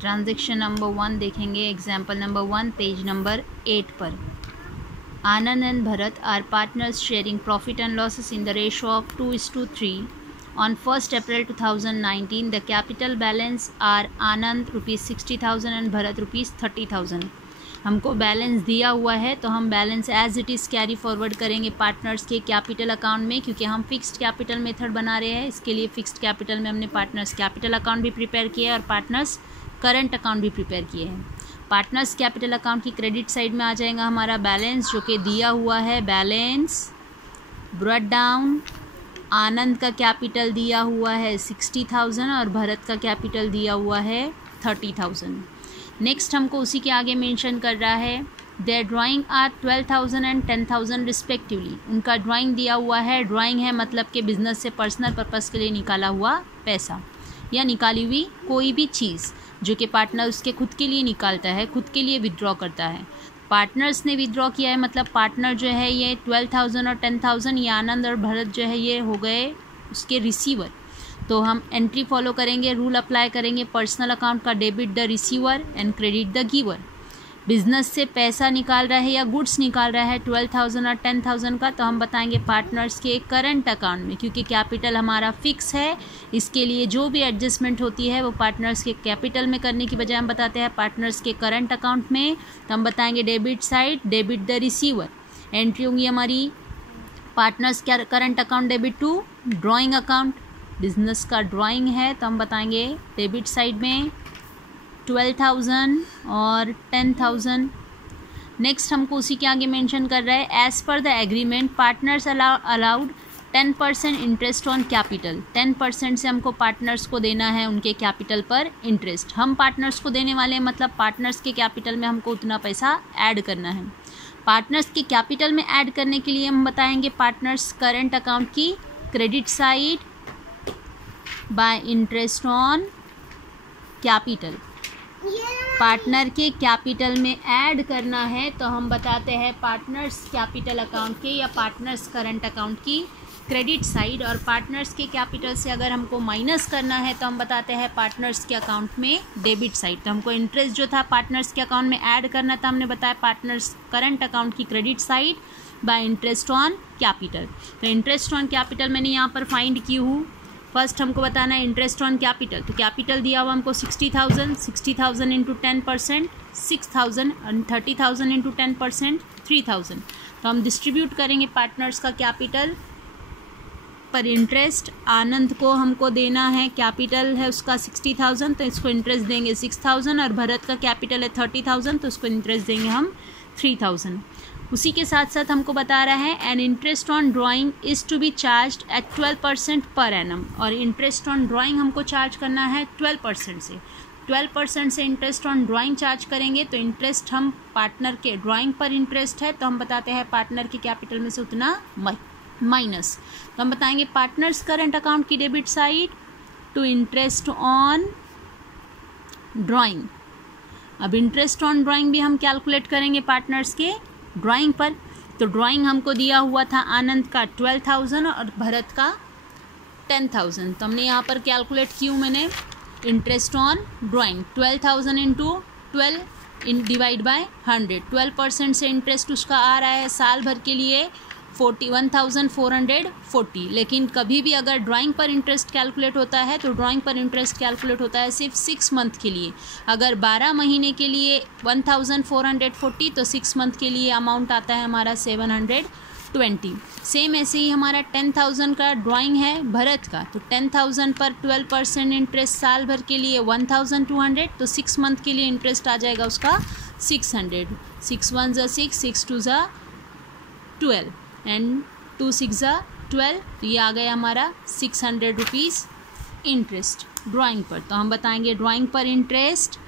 Transaction number 1 देखेंगे, example number 1 page number 8 पर। Anand and Bharat are partners sharing profit and losses in the ratio of 2:3। On 1st April 2019, the capital balance are Anand ₹60,000 and Bharat ₹30,000। हमको balance दिया हुआ है तो हम balance as it is carry forward करेंगे partners के capital account में, क्योंकि हम फिक्स्ड कैपिटल मेथड बना रहे हैं। इसके लिए फिक्स्ड कैपिटल में हमने पार्टनर्स कैपिटल अकाउंट भी प्रिपेयर किया है और पार्टनर्स करंट अकाउंट भी प्रिपेयर किए हैं। पार्टनर्स कैपिटल अकाउंट की क्रेडिट साइड में आ जाएगा हमारा बैलेंस, जो कि दिया हुआ है। बैलेंस ब्रॉट डाउन, आनंद का कैपिटल दिया हुआ है 60,000 और भरत का कैपिटल दिया हुआ है 30,000। नेक्स्ट हमको उसी के आगे मेंशन कर रहा है their drawing are 12,000 and 10,000 respectively. उनका ड्राइंग दिया हुआ है। ड्राइंग है मतलब कि बिजनेस से पर्सनल पर्पस के लिए निकाला हुआ पैसा या निकाली हुई कोई भी चीज़ जो कि पार्टनर उसके खुद के लिए निकालता है, खुद के लिए विड्रॉ करता है। पार्टनर्स ने विड्रॉ किया है मतलब पार्टनर जो है ये 12,000 और 10,000, ये आनंद और भरत जो है ये हो गए उसके रिसीवर। तो हम एंट्री फॉलो करेंगे, रूल अप्लाई करेंगे। पर्सनल अकाउंट का debit the receiver and credit the giver. Business से पैसा निकाल रहा है या गुड्स निकाल रहा है 12,000 और 10,000 का, तो हम बताएंगे पार्टनर्स के करंट अकाउंट में, क्योंकि कैपिटल हमारा फिक्स है। इसके लिए जो भी एडजस्टमेंट होती है वो पार्टनर्स के कैपिटल में करने की बजाय हम बताते हैं पार्टनर्स के करंट अकाउंट में। तो हम बताएंगे debit side, debit the receiver. Entry होंगी हमारी partners current account debit to drawing account. Business का ड्राइंग है तो हम बताएंगे डेबिट साइड में 12,000 और 10,000। नेक्स्ट हमको उसी के आगे मेंशन कर रहा है as per the agreement partners allowed 10% interest on capital. 10% से हमको पार्टनर्स को देना है उनके कैपिटल पर इंटरेस्ट। हम पार्टनर्स को देने वाले हैं मतलब पार्टनर्स के कैपिटल में हमको उतना पैसा ऐड करना है। पार्टनर्स के कैपिटल में ऐड करने के लिए हम बताएंगे पार्टनर्स करंट अकाउंट की credit side by interest on capital. Partner के कैपिटल में ऐड करना है तो हम बताते हैं पार्टनर्स कैपिटल अकाउंट के या पार्टनर्स करंट अकाउंट की क्रेडिट साइड। और पार्टनर्स के कैपिटल से अगर हमको माइनस करना है तो हम बताते हैं पार्टनर्स के अकाउंट में डेबिट साइड। तो हमको इंटरेस्ट जो था पार्टनर्स के अकाउंट में ऐड करना था, हमने बताया पार्टनर्स करंट अकाउंट की credit side by interest on capital. तो इंटरेस्ट ऑन कैपिटल मैंने यहाँ पर फाइंड की हूँ। फर्स्ट हमको बताना है इंटरेस्ट ऑन कैपिटल। तो कैपिटल दिया हुआ हमको 60,000, 60,000 इंटू 10% 6,000 और 30,000 इंटू 10% 3,000। तो हम डिस्ट्रीब्यूट करेंगे पार्टनर्स का कैपिटल पर इंटरेस्ट। आनंद को हमको देना है, कैपिटल है उसका 60,000 तो इसको इंटरेस्ट देंगे 6,000 और भरत का कैपिटल है 30,000 तो उसको इंटरेस्ट देंगे हम 3,000। उसी के साथ साथ हमको बता रहा है an interest on drawing is to be charged at 12% per annum. और इंटरेस्ट ऑन ड्राइंग हमको चार्ज करना है 12% से। 12% से इंटरेस्ट ऑन ड्राइंग चार्ज करेंगे तो इंटरेस्ट हम पार्टनर के ड्राइंग पर इंटरेस्ट है तो हम बताते हैं पार्टनर के कैपिटल में से उतना माइनस। तो हम बताएंगे पार्टनर्स करंट अकाउंट की debit side to interest on drawing. अब इंटरेस्ट ऑन ड्राइंग भी हम कैलकुलेट करेंगे पार्टनर्स के ड्राइंग पर। तो ड्राइंग हमको दिया हुआ था आनंद का 12,000 और भरत का 10,000। तो हमने यहाँ पर कैलकुलेट की हूँ मैंने interest on drawing 12,000 into 12 divide by 100। 12% से इंटरेस्ट उसका आ रहा है साल भर के लिए 41,440। लेकिन कभी भी अगर ड्राइंग पर इंटरेस्ट कैलकुलेट होता है तो ड्राइंग पर इंटरेस्ट कैलकुलेट होता है सिर्फ 6 मंथ के लिए। अगर 12 महीने के लिए 1,440 तो 6 मंथ के लिए अमाउंट आता है हमारा 720। सेम ऐसे ही हमारा 10,000 का ड्राइंग है भरत का। तो 10,000 पर 12% इंटरेस्ट साल भर के लिए 1,200 तो 6 मंथ के लिए इंटरेस्ट आ जाएगा उसका 600। 6 1 ज़ा 6, 6 2 ज़ा 12 एंड 2 6 ज़ा 12। तो ये आ गया हमारा 600 रुपीज़ इंटरेस्ट ड्राइंग पर। तो हम बताएंगे ड्राइंग पर इंटरेस्ट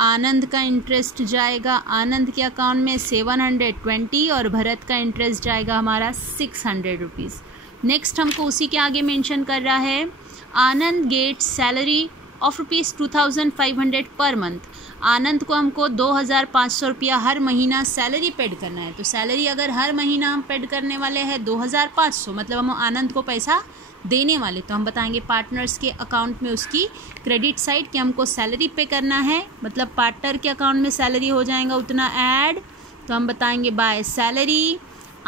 आनंद का इंटरेस्ट जाएगा आनंद के अकाउंट में 720 और भरत का इंटरेस्ट जाएगा हमारा 600 रुपीज़। नेक्स्ट हमको उसी के आगे मेंशन कर रहा है आनंद gets salary of ₹2,500 per month. आनंद को हमको 2,500 रुपया हर महीना सैलरी पेड करना है। तो सैलरी अगर हर महीना हम पेड करने वाले हैं 2,500 मतलब हम आनंद को पैसा देने वाले, तो हम बताएंगे पार्टनर्स के अकाउंट में उसकी क्रेडिट साइड कि हमको सैलरी पे करना है, मतलब पार्टनर के अकाउंट में सैलरी हो जाएगा उतना ऐड, तो हम बताएंगे बाय सैलरी।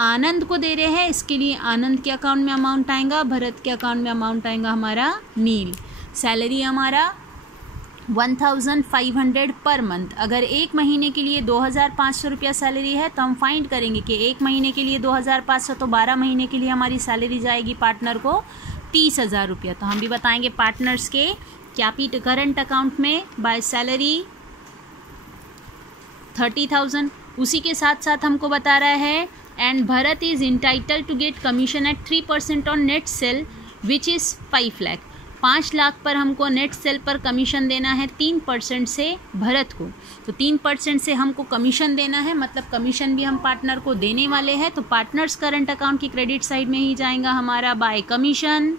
आनंद को दे रहे हैं, इसके लिए आनंद के अकाउंट में अमाउंट आएगा, भरत के अकाउंट में अमाउंट आएगा हमारा नील। सैलरी हमारा 1500 पर मंथ। अगर एक महीने के लिए 2500 रुपया सैलरी है तो हम फाइंड करेंगे कि एक महीने के लिए 2500, तो 12 महीने के लिए हमारी सैलरी जाएगी पार्टनर को 30,000 रुपया। तो हम भी बताएंगे पार्टनर्स के कैपिटल करंट अकाउंट में बाय सैलरी 30,000। उसी के साथ साथ हमको बता रहा है and Bharat is entitled to get commission at 3% on net sale which is 5 lakh. 5 lakh पर हमको नेट सेल पर कमीशन देना है 3% से भरत को, तो 3% से हमको कमीशन देना है, मतलब कमीशन भी हम पार्टनर को देने वाले हैं। तो पार्टनर्स करंट अकाउंट की क्रेडिट साइड में ही जाएगा हमारा बाय कमीशन।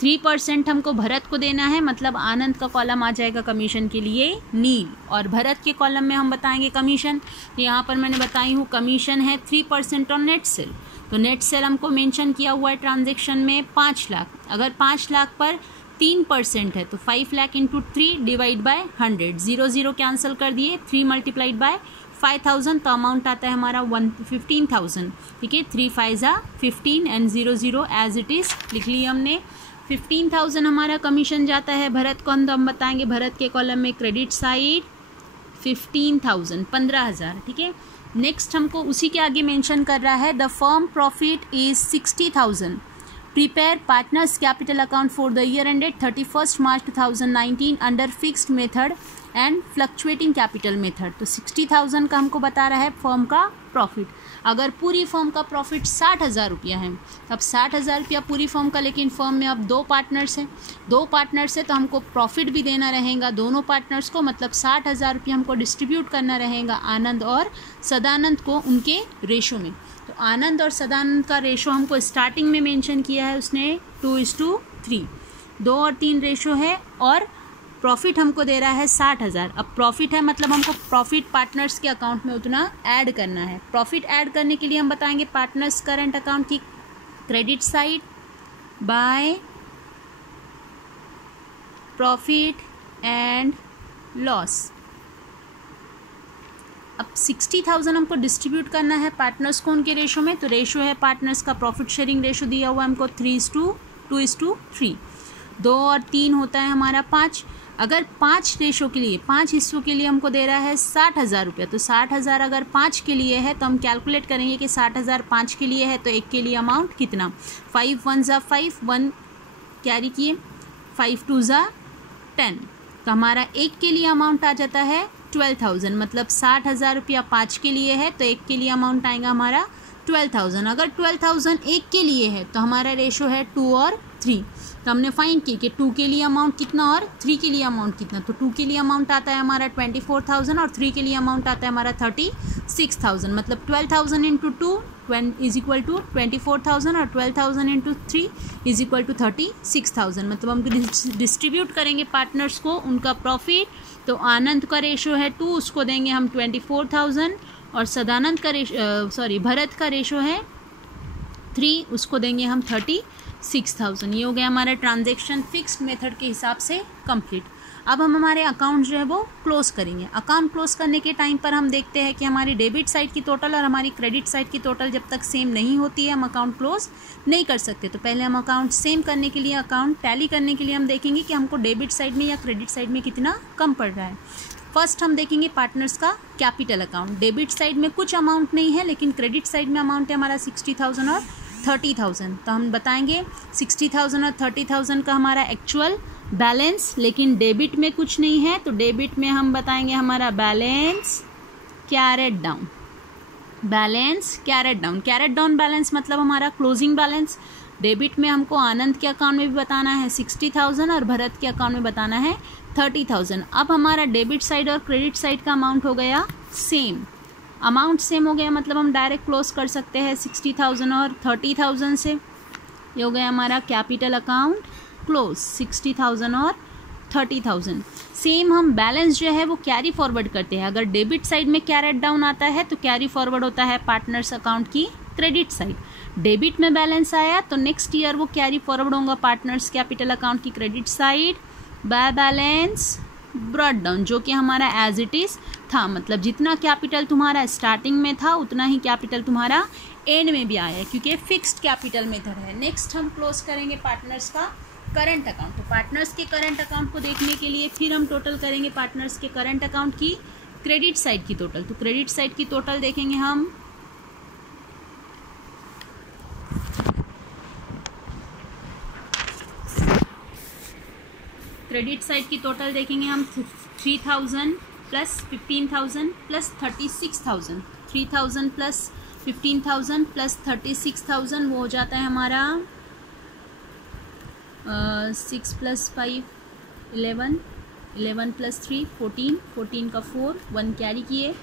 3% हमको भरत को देना है, मतलब आनंद का कॉलम आ जाएगा कमीशन के लिए नील, और भरत के कॉलम में हम बताएंगे कमीशन। तो यहाँ पर मैंने बताई हूँ कमीशन है 3% ऑन नेट सेल, तो नेट सेल हमको मेंशन किया हुआ है ट्रांजेक्शन में 5 लाख। अगर 5 लाख पर 3% है तो 5 lakh into 3 divide by 100, 0 0 cancel कर दिए, 3 मल्टीप्लाइड बाय 5000, तो अमाउंट आता है हमारा 15,000। ठीक है, 3 5 जा 15 एंड 0 0 एज इट इज़ लिख लिया हमने। 15,000 हमारा कमीशन जाता है भरत को, हम बताएंगे भरत के कॉलम में क्रेडिट साइड 15,000 15,000। ठीक है, नेक्स्ट हमको उसी के आगे मेंशन कर रहा है the firm profit is 60,000। Prepare partners capital account for the year ended 31 March 2019 under fixed method and fluctuating capital method. तो 60,000 का हमको बता रहा है फर्म का प्रॉफिट। अगर पूरी फर्म का प्रॉफिट 60,000 रुपया है, अब 60,000 रुपया पूरी फर्म का, लेकिन फर्म में अब 2 पार्टनर्स हैं, 2 पार्टनर्स है तो हमको प्रॉफिट भी देना रहेगा दोनों पार्टनर्स को, मतलब 60,000 रुपया हमको डिस्ट्रीब्यूट करना रहेगा आनंद और सदानंद को उनके रेशो में। तो आनंद और सदानंद का रेशो हमको स्टार्टिंग में मेंशन किया है उसने 2:3, 2 और 3 रेशो है, और प्रॉफिट हमको दे रहा है 60,000। अब प्रॉफिट है मतलब हमको प्रॉफिट पार्टनर्स के अकाउंट में उतना ऐड करना है। प्रॉफिट ऐड करने के लिए हम बताएंगे पार्टनर्स करंट अकाउंट की credit side by profit and loss. अब 60,000 हमको डिस्ट्रीब्यूट करना है पार्टनर्स को उनके रेशो में, तो रेशो है पार्टनर्स का प्रॉफिट शेयरिंग रेशो दिया हुआ हमको 3:2:3, 2 और 3 होता है हमारा 5। अगर 5 रेशो के लिए 5 हिस्सों के लिए हमको दे रहा है 60,000 रुपया, तो 60,000 अगर 5 के लिए है तो हम कैलकुलेट करेंगे कि 60,000 5 के लिए है तो एक के लिए अमाउंट कितना, 5 1 जा 5, 1 कैरी किए, 5 2 जा 10, तो हमारा एक के लिए अमाउंट आ जाता है 12,000। मतलब 60,000 रुपया 5 के लिए है तो एक के लिए अमाउंट आएगा हमारा 12,000। अगर 12,000 एक के लिए है तो हमारा रेशो है 2 और 3, तो हमने फाइंड की कि 2 के लिए अमाउंट कितना और 3 के लिए अमाउंट कितना, तो 2 के लिए अमाउंट आता है हमारा 24,000 और 3 के लिए अमाउंट आता है हमारा 36,000। मतलब 12,000 इंटू 2 इज इक्वल टू 24,000 और 12,000 इंटू 3 इज इक्वल टू 36,000। मतलब हम डिस्ट्रीब्यूट करेंगे पार्टनर्स को उनका प्रॉफिट, तो आनंद का रेशो है 2, उसको देंगे हम 24,000, और सदानंद का भरत का रेशो है 3, उसको देंगे हम 36,000। ये हो गया हमारा ट्रांजैक्शन फिक्स्ड मेथड के हिसाब से कंप्लीट। अब हम हमारे अकाउंट जो है वो क्लोज करेंगे। अकाउंट क्लोज करने के टाइम पर हम देखते हैं कि हमारी डेबिट साइड की टोटल और हमारी क्रेडिट साइड की टोटल जब तक सेम नहीं होती है हम अकाउंट क्लोज नहीं कर सकते। तो पहले हम अकाउंट सेम करने के लिए, अकाउंट टैली करने के लिए हम देखेंगे कि हमको डेबिट साइड में या क्रेडिट साइड में कितना कम पड़ रहा है। फर्स्ट हम देखेंगे पार्टनर्स का कैपिटल अकाउंट। डेबिट साइड में कुछ अमाउंट नहीं है, लेकिन क्रेडिट साइड में अमाउंट है हमारा 60,000 और 30,000। तो हम बताएंगे 60,000 और 30,000 का हमारा एक्चुअल बैलेंस, लेकिन डेबिट में कुछ नहीं है, तो डेबिट में हम बताएंगे हमारा balance carried down. Balance carried down, carried down balance मतलब हमारा क्लोजिंग बैलेंस। डेबिट में हमको आनंद के अकाउंट में भी बताना है 60,000 और भरत के अकाउंट में बताना है 30,000। अब हमारा डेबिट साइड और क्रेडिट साइड का अमाउंट हो गया सेम, अमाउंट सेम हो गया, मतलब हम डायरेक्ट क्लोज कर सकते हैं 60,000 और 30,000 से। ये हो गया हमारा कैपिटल अकाउंट क्लोज 60,000 और 30,000। सेम हम बैलेंस जो है वो कैरी फॉरवर्ड करते हैं। अगर डेबिट साइड में कैरेट डाउन आता है तो कैरी फॉरवर्ड होता है पार्टनर्स अकाउंट की क्रेडिट साइड। डेबिट में बैलेंस आया तो नेक्स्ट ईयर वो कैरी फॉरवर्ड होगा पार्टनर्स कैपिटल अकाउंट की credit side by balance brought down, जो कि हमारा एज इट इज़ था, मतलब जितना कैपिटल तुम्हारा स्टार्टिंग में था उतना ही कैपिटल तुम्हारा एंड में भी आया है, क्योंकि फिक्स्ड कैपिटल मेथड है। नेक्स्ट हम क्लोज करेंगे पार्टनर्स का करंट अकाउंट। तो पार्टनर्स के करंट अकाउंट को देखने के लिए फिर हम टोटल करेंगे पार्टनर्स के करंट अकाउंट की क्रेडिट साइड की टोटल। तो क्रेडिट साइड की टोटल देखेंगे हम, क्रेडिट साइड की टोटल देखेंगे हम 3000 प्लस 15,000 प्लस 36,000, 3000 प्लस 15,000 प्लस 36,000 वो हो जाता है हमारा 6 प्लस 5 11, 11 प्लस 3 14, 14 का 4 1 कैरी किए,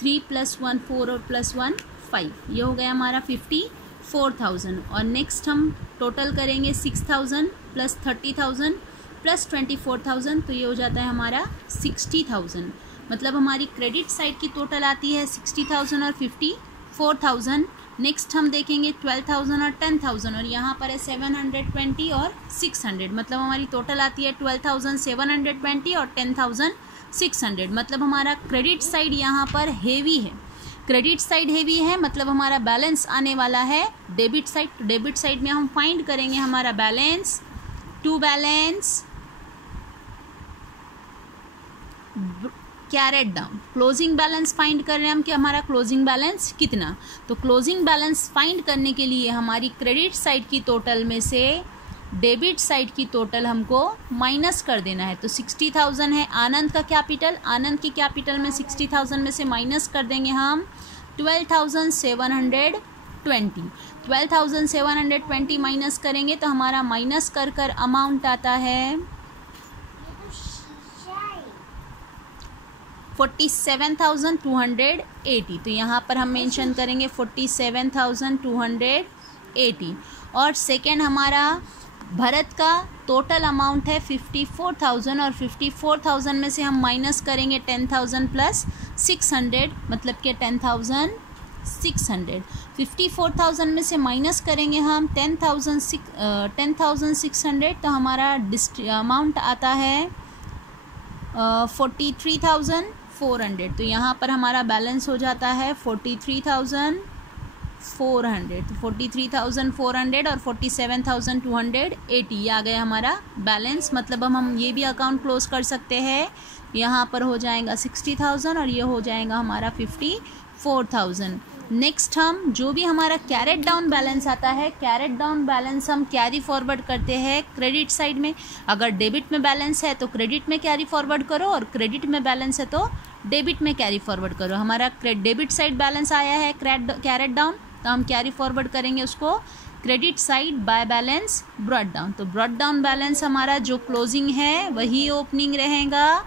3 प्लस 1 4 और प्लस 1 5, ये हो गया हमारा 54,000। और नेक्स्ट हम टोटल करेंगे 6,000 प्लस 30,000 प्लस 24,000, तो ये हो जाता है हमारा 60,000। मतलब हमारी क्रेडिट साइड की टोटल आती है 60,000 और 54,000। नेक्स्ट हम देखेंगे 12,000 और 10,000, और यहाँ पर है 720 और 600, मतलब हमारी टोटल आती है 12,720 और 10,600। मतलब हमारा क्रेडिट साइड यहाँ पर हेवी है, क्रेडिट साइड हेवी है, मतलब हमारा बैलेंस आने वाला है डेबिट साइड। तो डेबिट साइड में हम फाइंड करेंगे हमारा balance to balance carried down. Closing balance find कर रहे हैं हम कि हमारा क्लोजिंग बैलेंस कितना। तो क्लोजिंग बैलेंस फाइंड करने के लिए हमारी क्रेडिट साइड की टोटल में से डेबिट साइड की टोटल हमको माइनस कर देना है। तो 60,000 है आनंद का कैपिटल, आनंद की कैपिटल में 60,000 में से माइनस कर देंगे हम 12,720। 12,720 माइनस करेंगे तो हमारा माइनस कर अमाउंट आता है 47,280। तो यहाँ पर हम मेंशन करेंगे 47,280। और सेकेंड हमारा भरत का टोटल अमाउंट है 54,000, और 54,000 में से हम माइनस करेंगे 10,000 प्लस 600, मतलब कि 10,600। 54,000 में से माइनस करेंगे हम 10,600, तो हमारा अमाउंट आता है 43,400। तो यहाँ पर हमारा बैलेंस हो जाता है 43,400। तो 43,400 और 47,280 ये आ गया हमारा बैलेंस। मतलब हम ये भी अकाउंट क्लोज कर सकते हैं। यहाँ पर हो जाएगा 60,000 और ये हो जाएगा हमारा 54,000। नेक्स्ट हम जो भी हमारा कैरेट डाउन बैलेंस आता है, कैरेट डाउन बैलेंस हम कैरी फॉरवर्ड करते हैं क्रेडिट साइड में। अगर डेबिट में बैलेंस है तो क्रेडिट में कैरी फॉरवर्ड करो, और क्रेडिट में बैलेंस है तो डेबिट में कैरी फॉरवर्ड करो। हमारा डेबिट साइड बैलेंस आया है कैरेट डाउन, तो हम कैरी फॉरवर्ड करेंगे उसको credit side by balance brought down. तो ब्रॉट डाउन बैलेंस हमारा जो क्लोजिंग है वही ओपनिंग रहेगा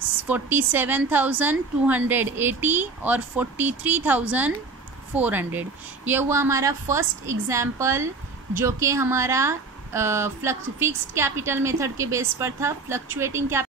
47,280 और 43,400। ये हुआ हमारा फर्स्ट एग्जाम्पल, जो कि हमारा फिक्स्ड कैपिटल मेथड के बेस पर था। फ्लक्चुएटिंग